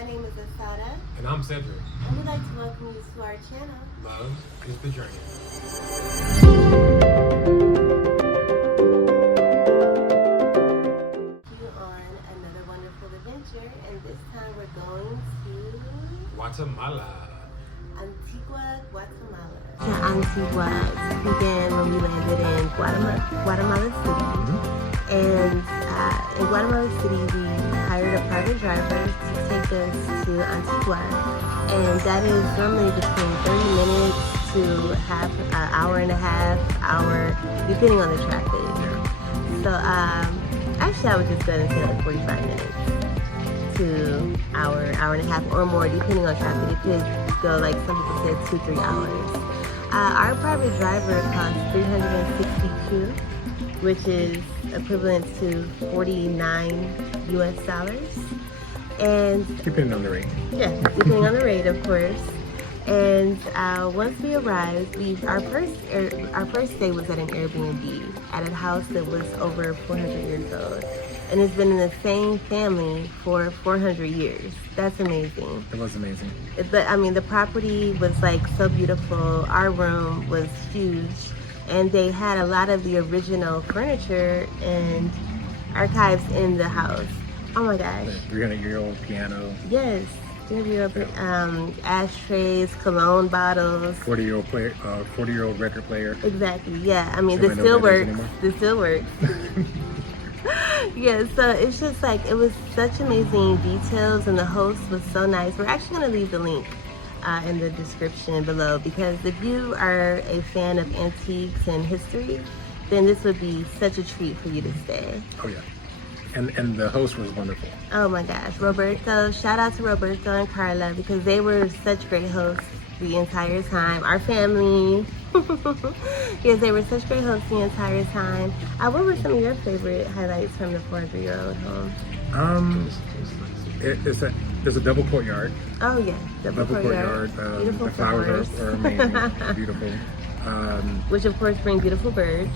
My name is Asada. And I'm Cedric. And we'd like to welcome you to our channel. Love is the journey. You on another wonderful adventure, and this time we're going to Guatemala. Antigua, Guatemala. Antigua began when we landed in Guatemala City. And in Guatemala City, we hired a private driver to take us to Antigua. And that is normally between 30 minutes to an hour and a half, hour, depending on the traffic. So actually I would just go and say like 45 minutes to hour and a half or more, depending on traffic. It could go, like some people said, 2-3 hours. Our private driver cost $362, which is equivalent to $49 US. And Depending on the rate. yeah, depending on the rate, of course. And once we arrived, our first stay was at an Airbnb at a house that was over 400 years old, and it's been in the same family for 400 years. That's amazing. It was amazing. But I mean, the property was like so beautiful. Our room was huge, and they had a lot of the original furniture and archives in the house. Oh my gosh. The 300-year-old piano. Yes. Ashtrays, cologne bottles. 40-year-old record player. Exactly. Yeah. I mean, Sure, this still works. This still works. Yeah. So it's just like, it was such amazing details, and the host was so nice. We're actually going to leave the link in the description below, because if you are a fan of antiques and history, then this would be such a treat for you to stay. Oh yeah. And the host was wonderful. Oh my gosh, Roberto, shout out to Roberto and Carla, because they were such great hosts the entire time. Our family, yes, they were such great hosts the entire time. What were some of your favorite highlights from the 400-year-old home? There's a double courtyard. Oh yeah, double courtyard. Beautiful the flowers are amazing. They're beautiful. Which of course bring beautiful birds.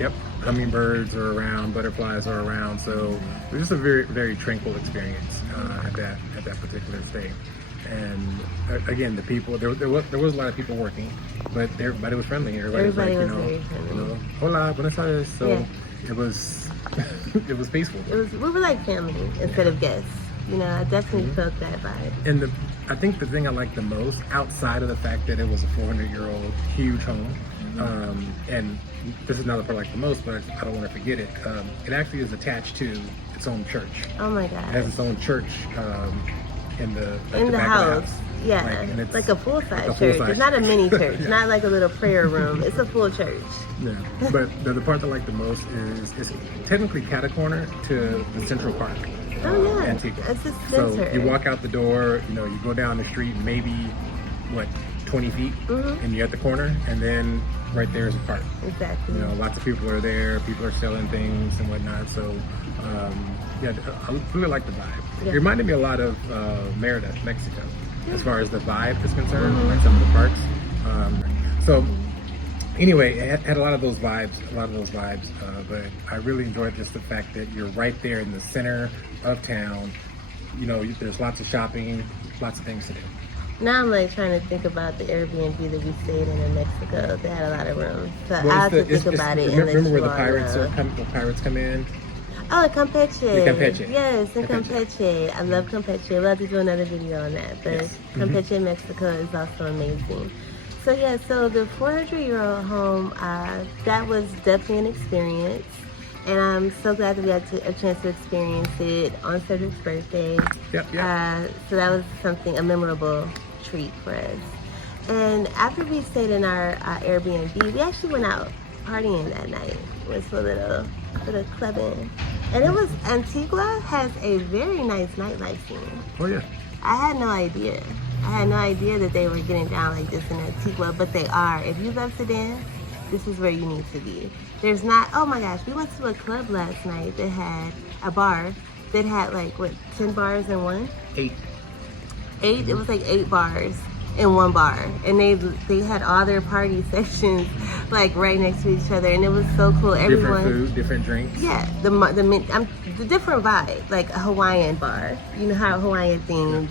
Yep, hummingbirds are around, butterflies are around, so it was just a very, very tranquil experience at that particular stay. And again, the people, there was a lot of people working, but everybody was friendly. Everybody was like, very friendly. Hola, buenas tardes. So yeah. It was peaceful. We were like family instead of guests. You know, I definitely felt that vibe. And I think the thing I liked the most, outside of the fact that it was a 400-year-old huge home, and this is another part I like the most, but I don't want to forget it. It actually is attached to its own church. Oh my God! It has its own church in the house. Of the house. Yeah, and it's like a full-size church. It's not a mini church. Yeah. Not like a little prayer room. It's a full church. Yeah, but the part I like the most is it's technically cat-a-corner to the Central Park. Oh yeah, Antigua. It's a center. So you walk out the door, you go down the street, maybe 20 feet, and you're at the corner, and then right there is a park. Exactly. Lots of people are there. People are selling things and whatnot. So yeah, I really like the vibe. Yeah. It reminded me a lot of Merida, Mexico, as far as the vibe is concerned, like some of the parks. So anyway, it had a lot of those vibes, but I really enjoyed just the fact that you're right there in the center of town. There's lots of shopping, lots of things to do. Now I'm like trying to think about the Airbnb that we stayed in Mexico. They had a lot of rooms, so well, I have to think about it. Remember where the pirates come in? Oh, Campeche. Campeche. Yes, in Campeche. I love Campeche. We'll have to do another video on that. But yes. Campeche, Mexico is also amazing. So yeah, so the 400-year-old home, that was definitely an experience. And I'm so glad that we had a chance to experience it on Cedric's birthday. Yep. So that was a memorable treat for us. And after we stayed in our Airbnb, we actually went out partying that night. It was a little clubbing. And Antigua has a very nice nightlife scene. Oh yeah. I had no idea. That they were getting down like this in Antigua, but they are. If you love to dance, this is where you need to be. There's not, oh my gosh, we went to a club last night that had a bar that had 10 bars in one? 8. 8? It was like 8 bars. in one bar, and they had all their party sections like right next to each other, and it was so cool. Everyone, different food, different drinks. Yeah, the different vibe, like a Hawaiian bar. You know how Hawaiian themed,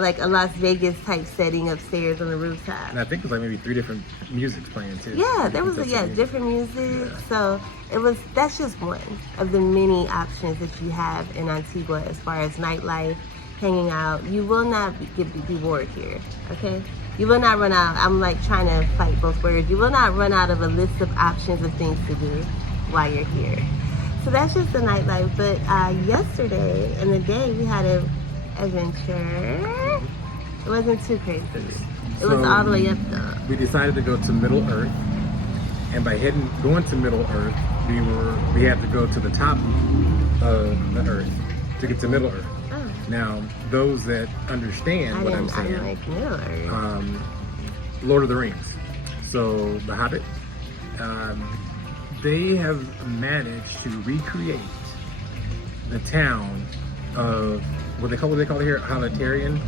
like a Las Vegas type setting upstairs on the rooftop. And I think it was like maybe 3 different musics playing too. Yeah, there was different music. Yeah. So that's just one of the many options that you have in Antigua as far as nightlife, hanging out. You will not be bored here, okay? You will not run out. I'm like trying to fight both words. You will not run out of a list of options of things to do while you're here. So that's just the nightlife. But yesterday and the day we had an adventure. It wasn't too crazy. It was all the way up though. We decided to go to Middle Earth, and by going to Middle Earth, we had to go to the top of the Earth to get to Middle Earth. Oh. Now, those that understand what I'm saying, I like Middle Earth. Lord of the Rings. So The Hobbit, they have managed to recreate the town of what they call it here, Hobbitarian.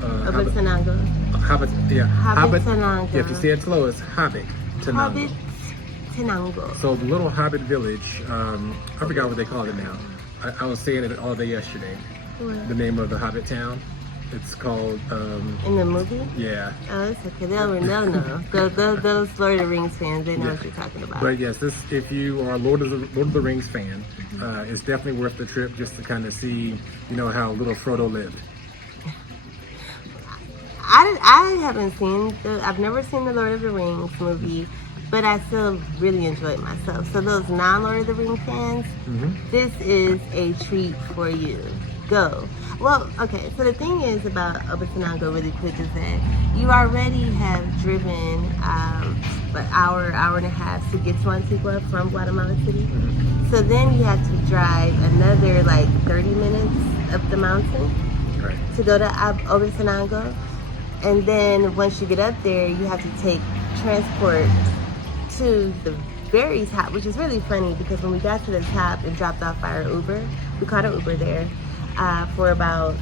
Hobbitanaga. Hobbit. Yeah, if you say it slow, it's Hobbit. Hobbitanaga. So the little Hobbit village, I forgot what they call it now. I was saying it all day yesterday. What? The name of the Hobbit town. It's called... in the movie? Yeah. Oh, it's okay. They'll know. Those Lord of the Rings fans, they know what you're talking about. But yes, if you are a Lord of the Rings fan, it's definitely worth the trip just to kind of see, how little Frodo lived. I haven't I've never seen the Lord of the Rings movie, but I still really enjoyed myself. So those non-Lord of the Rings fans, this is a treat for you. Go. Well, okay, so the thing is about Hobbitanaga really quick is that you already have driven an hour and a half to get to Antigua from Guatemala City. So then you have to drive another like 30 minutes up the mountain to go to Hobbitanaga. And then once you get up there, you have to take transport to the very top, which is really funny because when we got to the top and dropped off our Uber, we caught an Uber there for about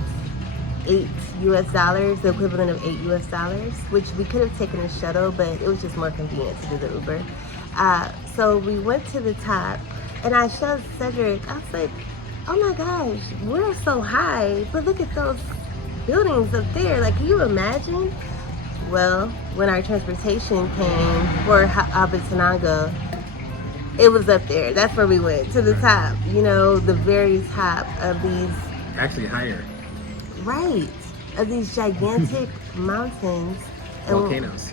$8 US, the equivalent of $8 US, which we could have taken a shuttle, but it was just more convenient to do the Uber. So we went to the top, and I showed Cedric, I was like, oh my gosh, we're so high, but look at those buildings up there. Like, can you imagine? Well, when our transportation came for Hobbitanaga, it was up there. That's where we went, to the top, the very top of these... Actually higher. Right. Of these gigantic mountains. And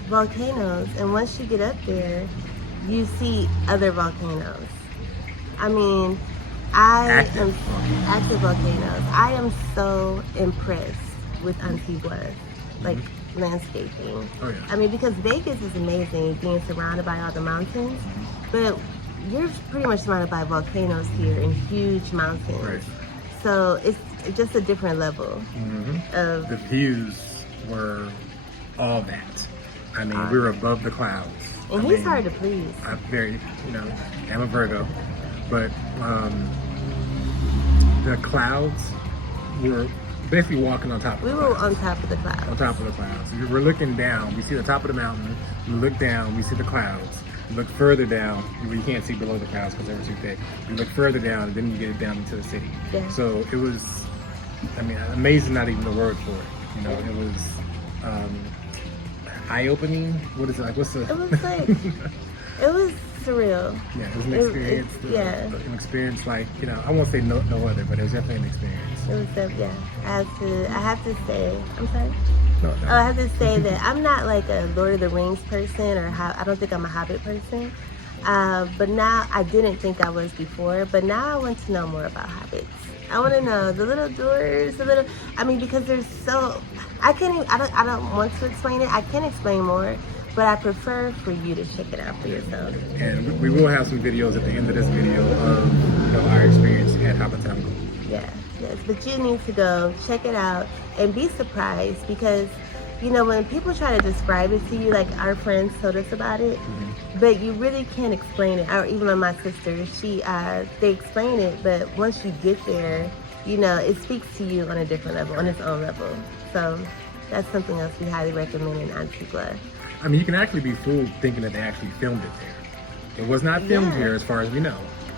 volcanoes. And once you get up there, you see other volcanoes. I mean, active volcanoes. I am so impressed with Antigua, like landscaping. Oh, yeah. I mean, because Vegas is amazing, being surrounded by all the mountains, but you're pretty much surrounded by volcanoes here and huge mountains. Right. So it's just a different level of... The views were all that. I mean, we were above the clouds. And he's hard to please. I'm I'm a Virgo, but the clouds were basically walking on top of the clouds. We were on top of the clouds. On top of the clouds. We're looking down. We see the top of the mountain. We look down. We see the clouds. We look further down. You can't see below the clouds because they were too thick. You look further down, and then you get down into the city. Yeah. So it was, amazing, not even the word for it. It was eye-opening. What is it like? What's the... It was like... It was surreal. Yeah, it was an experience. An experience like, I won't say no other, but it was definitely an experience. It was, I have to say, I'm sorry? No. I have to say that I'm not like a Lord of the Rings person, or I don't think I'm a Hobbit person. But now, I didn't think I was before, but now I want to know more about Hobbits. I want to know the little doors, because there's so, I don't want to explain it. I can explain more, but I prefer for you to check it out for yourself. And we will have some videos at the end of this video of our experience at Hobbitanaga. Yes, but you need to go check it out and be surprised, because when people try to describe it to you, like our friends told us about it, but you really can't explain it. Or even my sister, they explain it, but once you get there, it speaks to you on a different level, on its own level. So That's something else we highly recommend in Antigua. I mean, you can actually be fooled thinking that they actually filmed it there. It was not filmed here, as far as we know,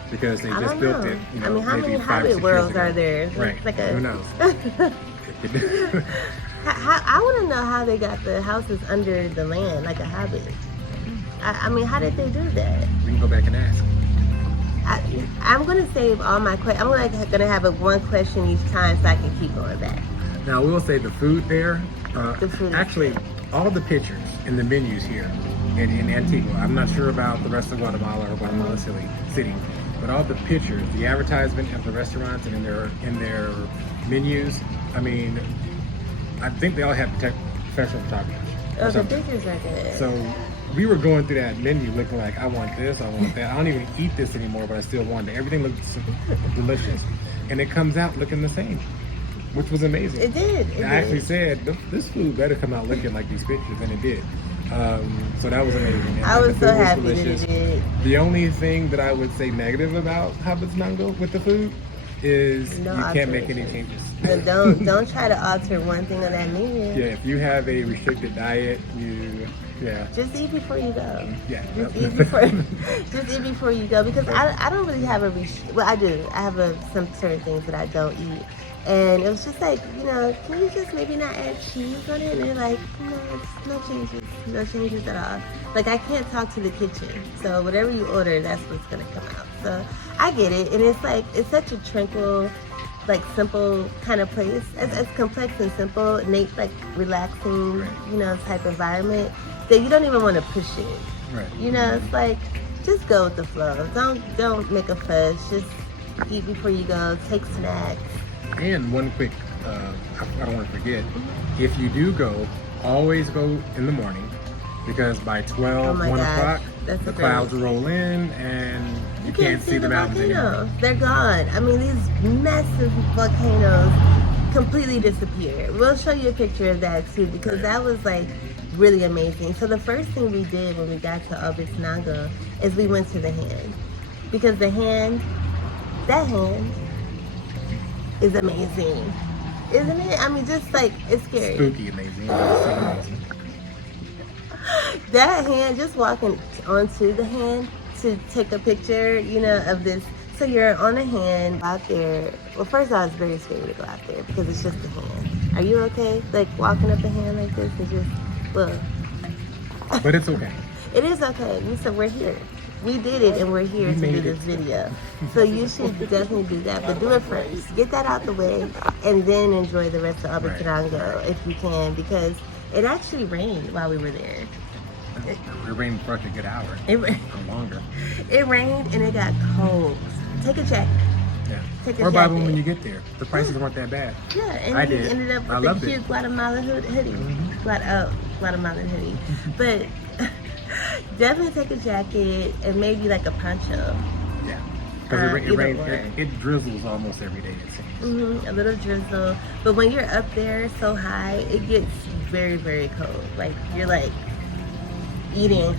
because they just built it. You know, I mean, how many 5 or 6 Hobbit years worlds ago. are there? Right. It's like Who knows? I want to know how they got the houses under the land, like a Hobbit. I mean, how did they do that? We can go back and ask. I'm going to save all my questions. I'm going to have one question each time so I can keep going back. Now, I will say the food there, The food is actually, good. all the pictures in the menus here in Antigua, I'm not sure about the rest of Guatemala or Guatemala City, but all the pictures, the advertisement of the restaurants and in their menus, I mean, I think they all have professional photographers. Oh, the pictures are good. So we were going through that menu looking like, I want this, I want that. I don't even eat this anymore, but I still want it. Everything looks delicious. And it comes out looking the same, which was amazing. It did. I actually said, this food better come out looking like these pictures, and it did. So that was amazing. And I was the so food happy that it did. The only thing that I would say negative about Habitsnango with the food is No you can't make any alterations. changes. But don't try to alter one thing on that menu. Yeah, if you have a restricted diet, Just eat before you go. Yeah. Just eat before you go, because I don't really have well, I do. I have some certain things that I don't eat. And it was just like, can you just maybe not add cheese on it? And they're like, no changes at all. Like, I can't talk to the kitchen. So whatever you order, that's what's going to come out. So I get it. And it's like, it's such a tranquil, like, simple kind of place. It's complex and simple, like relaxing, type environment that you don't even want to push it. Right. It's like, just go with the flow. Don't make a fuss. Just eat before you go. Take snacks. And one quick, I don't want to forget, if you do go, always go in the morning, because by 12, 1 o'clock, the clouds roll in and you can't see the mountains anymore. They're gone. I mean, these massive volcanoes completely disappeared. We'll show you a picture of that too, because that was like really amazing. So the first thing we did when we got to Habitsnango is we went to the hand, because that hand is amazing, isn't it? I mean, just like, it's scary. Spooky amazing. That hand, just walking onto the hand to take a picture, of this. So you're on a hand out there. Well, first of all, it's very scary to go out there because it's just a hand. Are you okay? Like, walking up a hand like this and just, look. But it's okay. It is okay. We said we're here. We did it, and we're here to do this video. So you should definitely do that, but do it first. Get that out the way, and then enjoy the rest of Habitsnango if you can, because it actually rained while we were there. It rained for a good hour. Or longer. It rained, and it got cold. Take a jacket. Yeah. Or buy one when you get there. The prices weren't that bad. Yeah, and you ended up with a cute Guatemala hoodie. Guatemalan hoodie. But definitely take a jacket and maybe like a poncho. Yeah. Because it drizzles almost every day, it seems. A little drizzle. But when you're up there so high, it gets very, very cold. Like, you're like eating.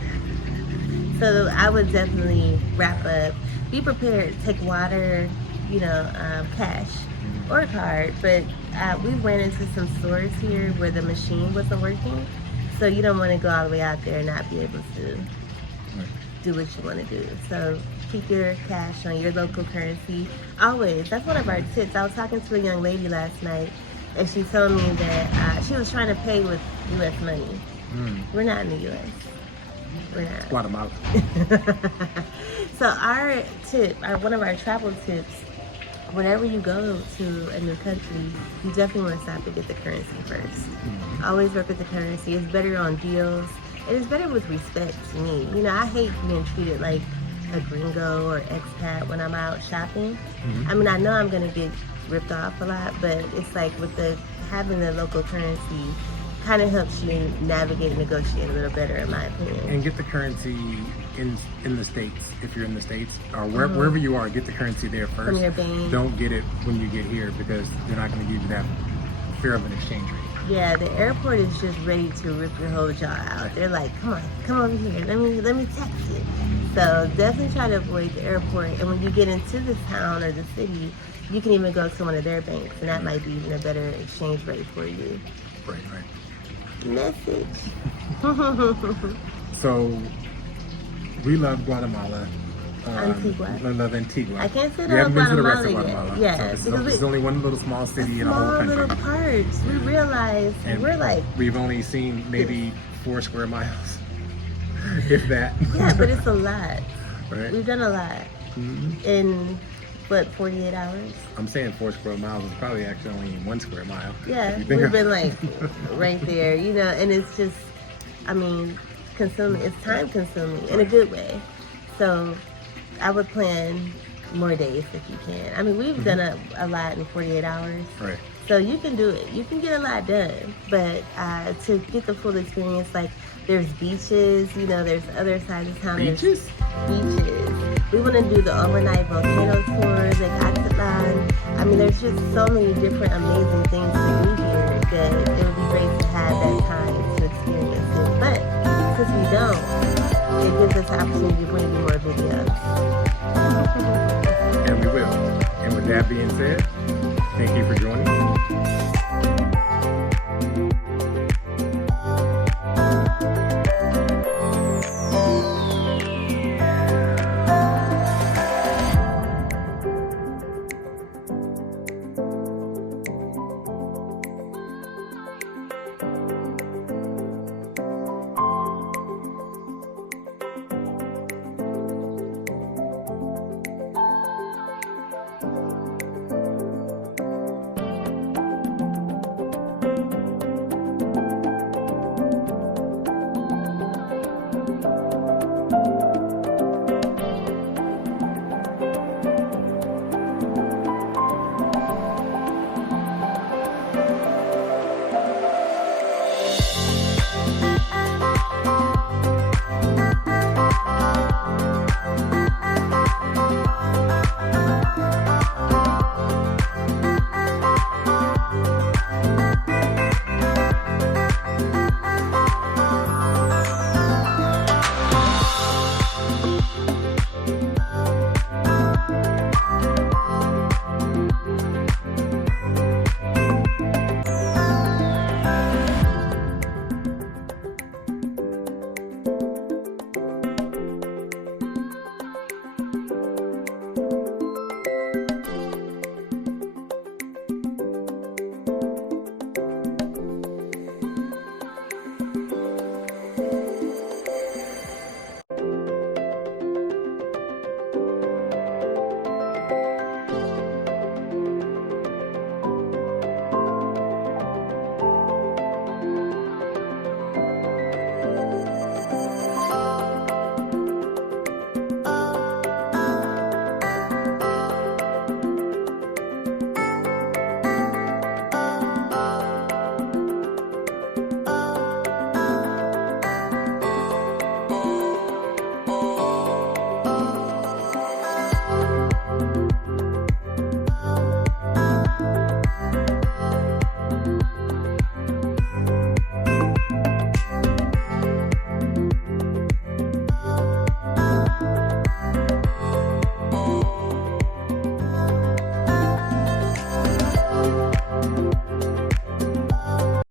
So I would definitely wrap up. Be prepared. Take water, cash or card. But we ran into some stores here where the machine wasn't working. So you don't want to go all the way out there and not be able to do what you want to do. So keep your cash on your local currency. Always. That's one of our tips. I was talking to a young lady last night, and she told me that she was trying to pay with U.S. money. We're not in the U.S. We're not. Guatemala. So our tip, one of our travel tips, whenever you go to a new country, you definitely want to stop and get the currency first. Always work with the currency. It's better on deals. And it's better with respect to me. I hate being treated like a gringo or expat when I'm out shopping. I mean, I know I'm going to get ripped off a lot, but it's like with having the local currency kind of helps you navigate and negotiate a little better, in my opinion. And get the currency in the States, if you're in the States, or wherever you are, get the currency there first. From your bank. Don't get it when you get here, because they're not going to give you that fair of an exchange rate. Yeah, the airport is just ready to rip your whole jaw out. They're like, come over here, let me tax you. So definitely try to avoid the airport. And when you get into the town or the city, you can even go to one of their banks, and that might be even a better exchange rate for you. Right. Message. So, we love Guatemala. Antigua. I love Antigua. I can't say We that haven't about been to the rest of Guatemala Guatemala. yet. So Yeah, this is only one little small city in a whole small country. little parts. We realize And we're like, we've only seen maybe 4 square miles, if that. yeah, but it's a lot. Right? We've done a lot in what 48 hours. I'm saying 4 square miles is probably actually only 1 square mile. Yeah, if you think we've of- been like right there, you know, and it's just, I mean, consuming. It's time consuming in a good way. So I would plan more days if you can. I mean, we've done a lot in 48 hours. Right. So you can do it. You can get a lot done. But to get the full experience, like there's beaches, you know, there's other sides of town. Beaches? Beaches. We want to do the overnight volcano tours, like Oxidon. I mean, there's just so many different amazing things to do here that it would be great to have that time to experience it. But since we don't, it gives us the opportunity to bring you more videos. And we will. And with that being said, thank you for joining.